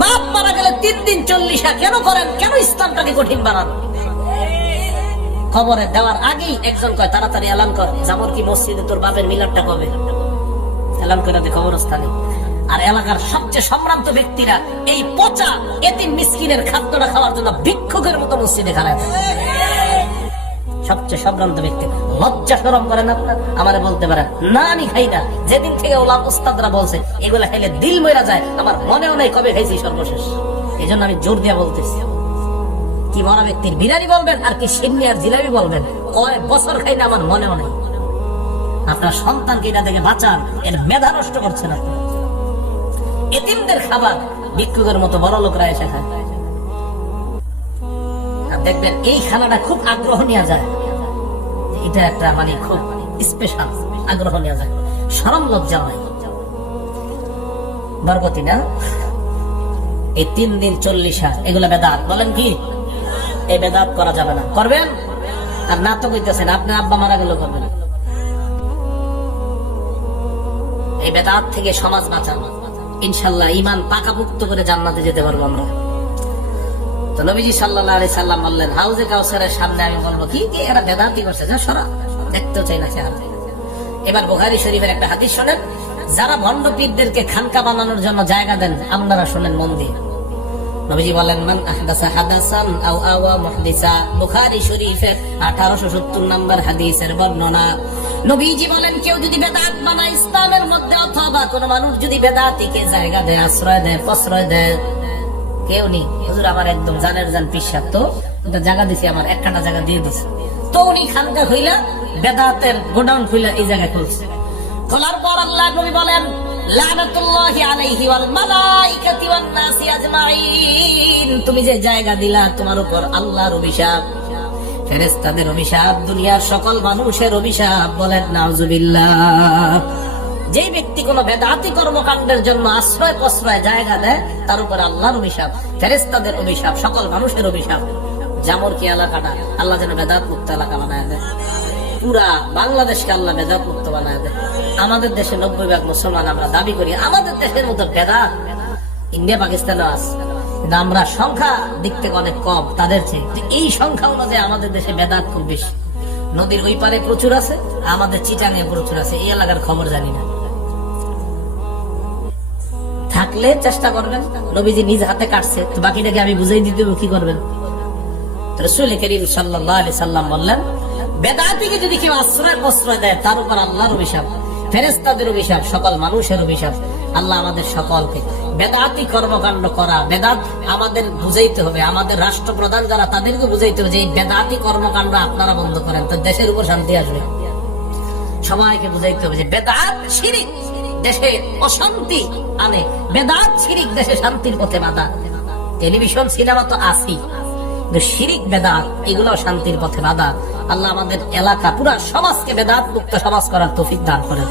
বাপ মারা গেলে 3 দিন 40 কেন করেন? কেন ইসলামটাকে কঠিন বানান? খবরে দেওয়ার আগেই একজন কয় তাড়াতাড়ি এলান কর, জামর কি মসজিদে তোর বাপের মিলাদটা কবে? এলান করে দে কবরস্থানে। আর এলাকার সবচেয়ে সম্ভ্রান্ত ব্যক্তিরা এই পচা এতিম মিসকিনের খাদ্যটা খাওয়ার জন্য ভিক্ষুকের মতো মসজিদে খাড়ায় থাকে। সবচেয়ে সম্ভ্রান্ত ব্যক্তি লজ্জা শরম করেন আপনার? আমারে বলতে পারেন না আমি খাই না। যেদিন থেকে ওলাম উস্তাদরা বলছে এগুলা খাইলে দিল মইরা যায়, আমার মনেও নাই কবে খাইছি সর্বশেষ। এই জন্য আমি জোর দিয়া বলতেছি, কি মরা ব্যক্তির বিরিয়ানি বলবেন আর কি সিন্নি আর জিলাপি বলবেন, কয় বছর খাই না আমার মনেও নাই। আপনার সন্তানকে এটা থেকে বাঁচান, এর মেধা নষ্ট করছেন আপনি। এতিমদের খাবার ভিক্ষুকের মতো বড় লোকরা এসে খায়। দেখবেন এই খানাটা খুব আগ্রহ নেওয়া যায়, এটা একটা মানে খুব স্পেশাল আগ্রহ নেওয়া যায়, শরম লজ্জা নাই। বরকতি না এই 3 দিন 40 এগুলা বেদাত বলেন কি? এই বেদাত করা যাবে না। করবেন আর না তো কইতেছেন আপনার আব্বা মারা গেল করবেন। এই বেদাত থেকে সমাজ বাঁচান, ইনশাআল্লাহ ঈমান পাকাপোক্ত করে জান্নাতে যেতে পারবো আমরা। তো নবীজি সাল্লাল্লাহু আলাইহি সাল্লাম বললেন হাউজে কাউসারের সামনে আমি বলবো কি এরা বেদাতি করছে, যা সরা, দেখতে চাই না চেহারা। এবার বুখারী শরীফের একটা হাদিস শোনেন, যারা ভণ্ড পীরদেরকে খানকা বানানোর জন্য জায়গা দেন আপনারা শুনেন মন দিয়ে। নবীজি বলেন মান আহদাসা হাদাসান আও আওয়া মুহদিসা, বুখারী শরীফের 1870 নম্বর হাদিসের বর্ণনা। নবীজি বলেন কেউ যদি বেদাত বানায় ইসলামের মধ্যে, অথবা কোন মানুষ যদি বেদাতিকে জায়গা দেয়, আশ্রয় দেয়, প্রশ্রয় দেয়, কেউ নেই হুজুর আমার একদম জানের জান পিসাব, তো জায়গা দিছি, আমার একটা জায়গা দিয়ে দিছে, তো উনি খানকা হইলা বেদাতের গোডাউন খুইলা এই জায়গায় খুলছে। খোলার পর আল্লাহ নবী বলেন লানাতুল্লাহি আলাইহি ওয়াল মালাইকাতি ওয়ান নাসি আজমাইন, তুমি যে জায়গা দিলা তোমার উপর আল্লাহর অভিশাপ, ফেরেশতাদের অভিশাপ, দুনিয়ার সকল মানুষের অভিশাপ। বলেন নাউজুবিল্লাহ। যে ব্যক্তি কোন বেদাতি কর্মকাণ্ডের জন্য আশ্রয় প্রশ্রয় জায়গা দেয় তার উপর আল্লাহর অভিশাপ, ফেরেশতাদের অভিশাপ, সকল মানুষের অভিশাপ। জামর কি এলাকাটা আল্লাহ যেন বেদাত মুক্ত এলাকা বানায় দেয়, পুরা বাংলাদেশকে আল্লাহ বেদাত মুক্ত বানায় দেয়। আমাদের দেশে 90% মুসলমান, আমরা দাবি করি আমাদের দেশের মতো বেদাত ইন্ডিয়া পাকিস্তানও আছে, কিন্তু আমরা সংখ্যা দিক থেকে অনেক কম তাদের চেয়ে। এই সংখ্যা অনুযায়ী আমাদের দেশে বেদাত খুব বেশি। নদীর ওই পারে প্রচুর আছে, আমাদের চিটাঙে প্রচুর আছে, এই এলাকার খবর জানি না। থাকলে চেষ্টা করবেন, নবীজি নিজ হাতে কাটছে, তো বাকিটাকে আমি বুঝাই দিতে কি করবেন। রাসূল করিম সাল্লাল্লাহু আলাইহি সাল্লাম বললেন বেদাতিকে যদি কেউ আশ্রয় প্রশ্রয় দেয় তার উপর আল্লাহর অভিশাপ, ফেরেশতাদের অভিশাপ, সকল মানুষের অভিশাপ। আল্লাহ আমাদের সকলকে বেদাতি কর্মকাণ্ড করা, বেদাত আমাদের বুঝাইতে হবে, আমাদের রাষ্ট্রপ্রধান যারা তাদেরকে বুঝাইতে হবে যে এই বেদাতি কর্মকাণ্ড আপনারা বন্ধ করেন, তো দেশের উপর শান্তি আসবে। সবাইকে বুঝাইতে হবে যে বেদাত শিরিক দেশে অশান্তি আনে, বেদাত শিরিক দেশে শান্তির পথে বাধা। টেলিভিশন সিনেমা তো আসি, শিরিক বেদাত এগুলো শান্তির পথে বাধা। আল্লাহ আমাদের এলাকা পুরা সমাজকে বেদাত মুক্ত সমাজ করার তৌফিক দান করেন।